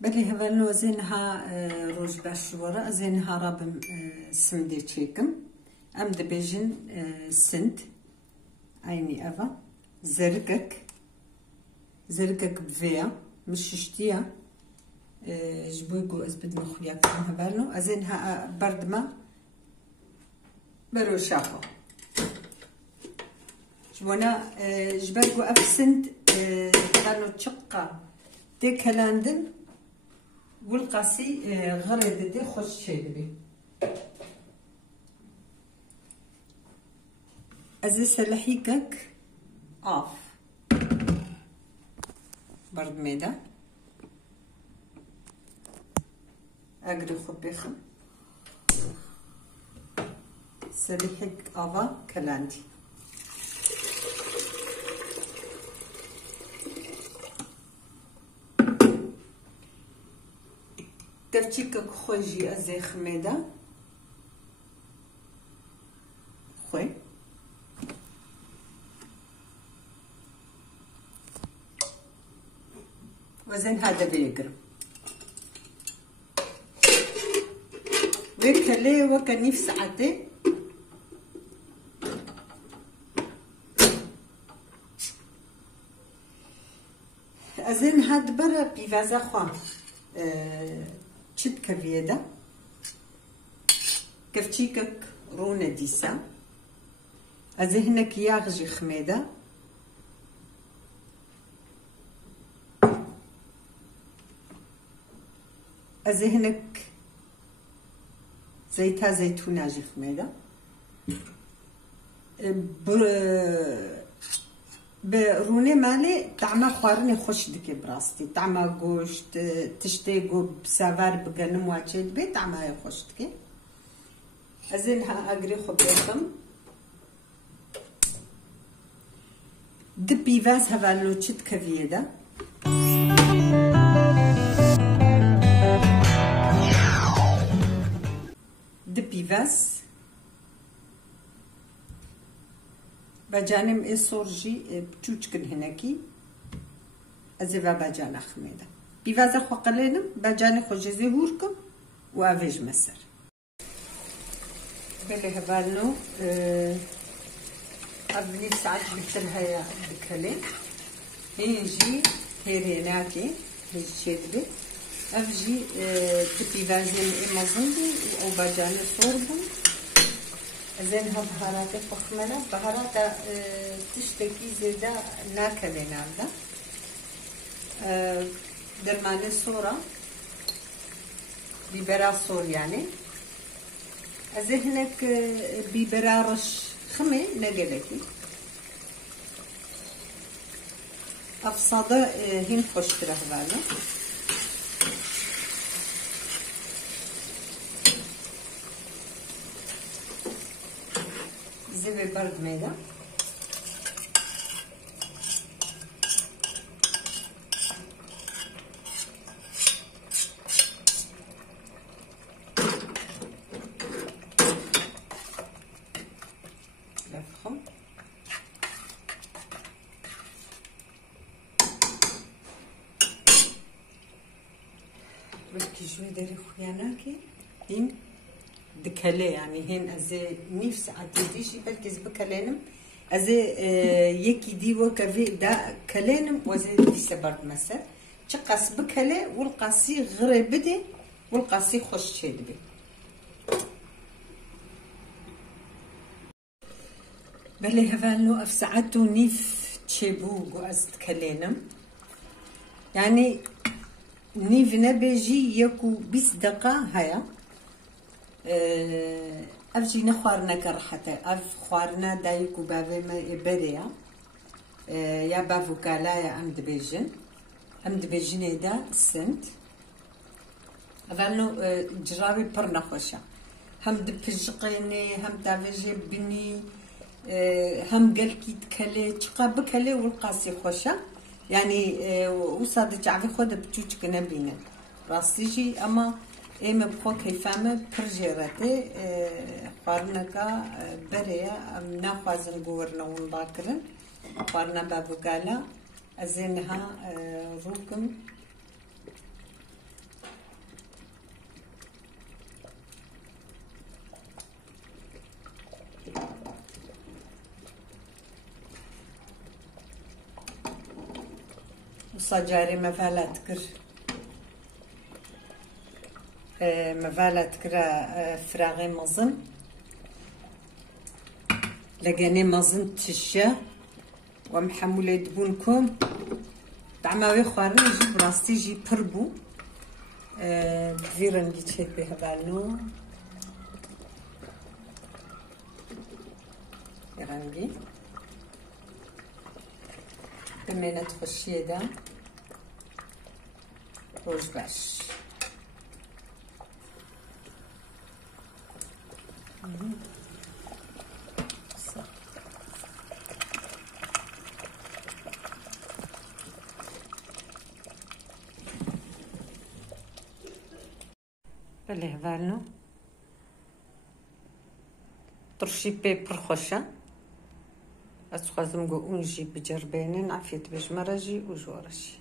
بلي هبالو زينها روج باش ورا زينها رابم سمدي تشيكم ام دبيجن سنت عيني افا زرقك بفيا مش شتيا جبويقو ازبد مخوياك هبالو ازينها بردما برو شافو جوانا جبرقو افسنت هبالو تشقا دي كلاندن والقاسي غريد دي خوش شيدبي ازي سلحيكك اوف برد ميدا اقري خبيخم سلحيك افا كلاندي تفشيكك خوجي ازي خميدا خوي وزين هذا بيقرب وكلي وكني في ساعتي ازين هاد برا بيفازا خوان تشد كفيدا كفتشيكك رونا ديسا ازهنك ياغجي خميدا ازهنك زيتا زيتونة جي خميدا بروني مالي طعمه خوارني خوش دكي براستي طعمه قوشت تشتيقو بسافار بقنم واتشيد بي طعمه خوش دكي ازينها اقري خبيخم دبي فاز هفالو تشد كفيدا دبي فاز بجانم إصورجي بتوجكن هناكي أزيفا بجانا خميدا بيفازا خو قليلم بجاني خو جزي هوركم وافيج مسر بلي هبالنو أبني ساعات بتلها يا بكلي هيجي هيريناكي هيجي شيدبي أفجي تبي فازين إمازندي أو بجاني صوربو زينها بهارات فخملة بهارات تشتكي زيادة ناكلة نارده درماني صورة بيبرا صور يعني ذهنك بيبرا رش خمي نقلكي أفصادة هين خوش ترهبالة زي برد ميدا لفخم بلكي شوي داري خوياناكي هين دكالي يعني هين ازي نفس عتيديشي بلكي زبكالينم ازي يكي ديو كافي دا كالينم وزي ديسا برد مسا تشقاس بكالي والقاسي غريبدي والقاسي خوش تشيدبي بلي هفالو افسعتو نيف تشيبو قواز تكالينم يعني نيف نبيجي يكو بيس دقا هيا افجي نخوارنا كرحته اف خوارنا دايكو بافي بريا يا بافو كالا يا امد بيجن دا سنت افانو جرابي برنا خوشا هم دبجقيني هم دافجي بني هم قلكي تكلي تشقا بكلي والقاسي خوشا يعني وصاد جعبي خود بتوجك نبينا راستيجي اما اما بخو كيفامه برجيراتي قارنكا بريا ام ناخوازن قورنا ونباكرن قارنا بابو قالا ازينها روكم صجاري مفالات كر مفالات كرا فراغي مزن لقاني مزن تشا ومحمولة دبونكم دعماوي خوارن يجي براستي يجي بربو فيرن جيتشيت بها بالنو يرنجي بمينة تخشي دا روج باش بله بالنو ترشي بيبر خوشة أتخزم جو أنجي بجربينين عفيت بجمرجي وجورشي